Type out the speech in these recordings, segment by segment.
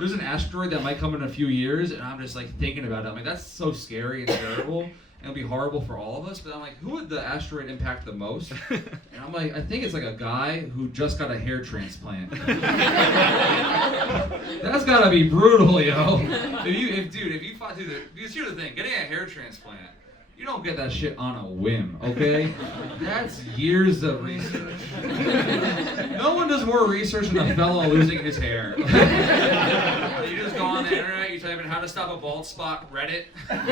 There's an asteroid that might come in a few years, and I'm just like thinking about it. I'm like, that's so scary and terrible, and it'll be horrible for all of us. But I'm like, who would the asteroid impact the most? And I'm like, I think it's like a guy who just got a hair transplant. That's gotta be brutal, yo. Here's the thing, getting a hair transplant, you don't get that shit on a whim, okay? That's years of research. No one does more research than a fellow losing his hair. You just go on the internet, you type in how to stop a bald spot, Reddit. And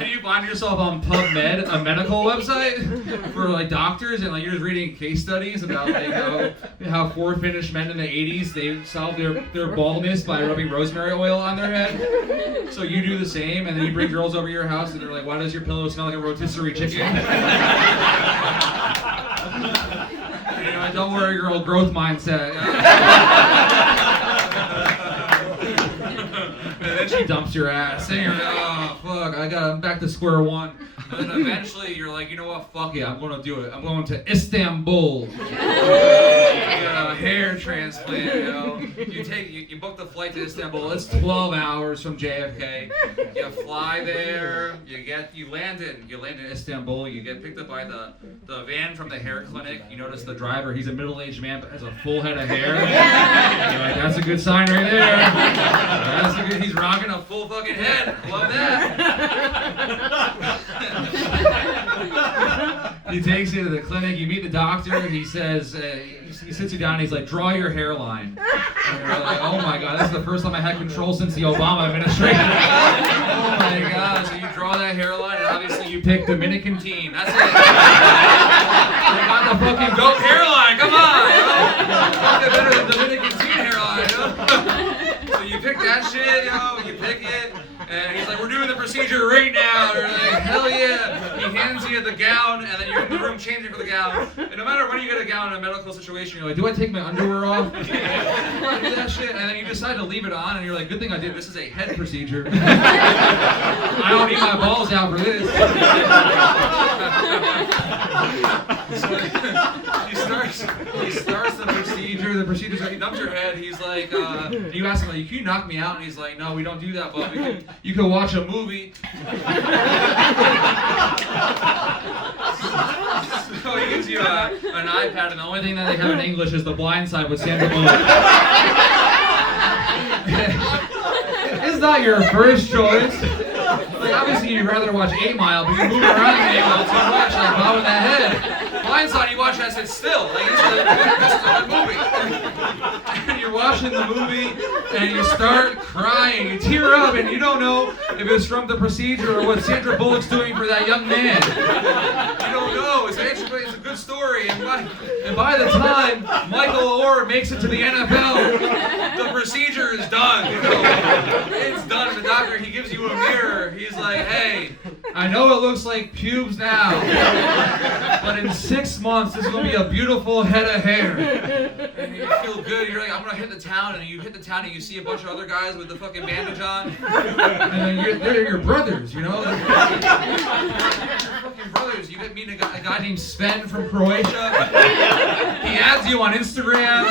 then you find yourself on PubMed, a medical website for like doctors, and like you're just reading case studies about like how 4 Finnish men in the 80s, they solved their baldness by rubbing rosemary oil on their head. So you do the same, and then you bring girls over your house and they're like, why does your pillow smell like a rotisserie chicken? And you're like, don't worry, girl, growth mindset. And then she dumps your ass, and you're like, oh fuck, I'm back to square one. And then eventually you're like, you know what, fuck it, I'm gonna do it. I'm going to Istanbul. Get a hair transplant, you know. You book the flight to Istanbul. It's 12 hours from JFK. You fly there. You land in Istanbul. You get picked up by the van from the hair clinic. You notice the driver. He's a middle-aged man, but has a full head of hair. You're like, that's a good sign right there. He's rocking a full fucking head. Love that. He takes you to the clinic. You meet the doctor. He says, he sits you down. And he's like, draw your hairline. And you're like, oh my god, this is the first time I had control since the Obama administration. Oh my god. So you draw that hairline, and obviously you pick Dominican teen. That's it. You got the fucking goat hairline. Come on, yo. Fucking better than Dominican teen hairline, yo. So you pick that shit, yo. You pick it. And he's like, we're doing the procedure right now. You're like, hell yeah. He hands you the gown, and then you're in the room changing for the gown. And no matter when you get a gown in a medical situation, you're like, do I take my underwear off? Do I do that shit? And then you decide to leave it on, and you're like, good thing I did. This is a head procedure. I don't need my balls out for this. He starts the procedure. The procedure's like, he dumps your head. He's like, you ask him, like, can you knock me out? And he's like, no, we don't do that, but you can watch a movie. So he gives you an iPad, and the only thing that they have in English is The Blind Side with Sandra Bullock. It's not your first choice. Like, obviously, you'd rather watch 8 Mile, but you move around in 8 Mile too much, like bobbing that head. Blindside, you watch that sit still. Like, this is a movie. And you're watching the movie, and you start crying, you tear up, and you don't know if it's from the procedure or what Sandra Bullock's doing for that young man. You don't know. It's a good story. And by the time Michael Orr makes it to the NFL, the procedure is done. You know? It's done. The doctor, he gives you a mirror. He's like, hey, I know it looks like pubes now, but in 6 months, this is going to be a beautiful head of hair. And you feel good. You're like, I'm going to hit the town. And you hit the town and you see a bunch of other guys with the fucking bandage on. And then they're your brothers, you know? They're fucking brothers. You get meeting a guy named Sven from Croatia. He adds you on Instagram.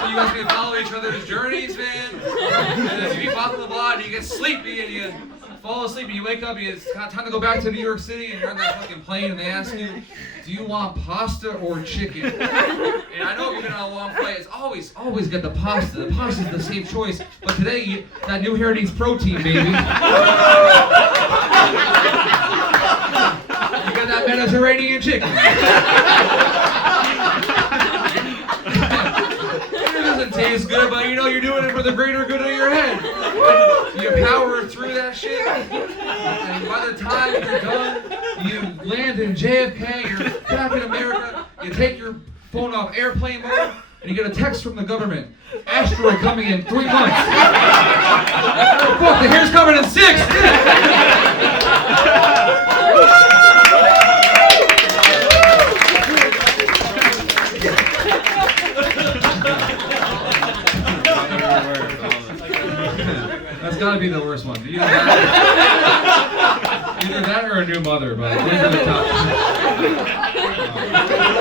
So you guys can follow each other's journeys, man. And then you blah, blah, blah, and you get sleepy and you fall asleep and you wake up and it's time to go back to New York City and you're on that fucking plane and they ask you, do you want pasta or chicken? And I know if you've been on a long flight, it's always get the pasta. The pasta's the safe choice. But today, that new hair needs protein, baby. You got that Mediterranean chicken. It doesn't taste good, but you know you're doing it for the greater good of your head. You power through that shit, and by the time you're done, you land in JFK, you're back in America, you take your phone off airplane mode, and you get a text from the government. Asteroid coming in 3 months. Oh fuck, the hair's coming in 6! That's gotta be the worst one. Either that or a new mother, but those are the top.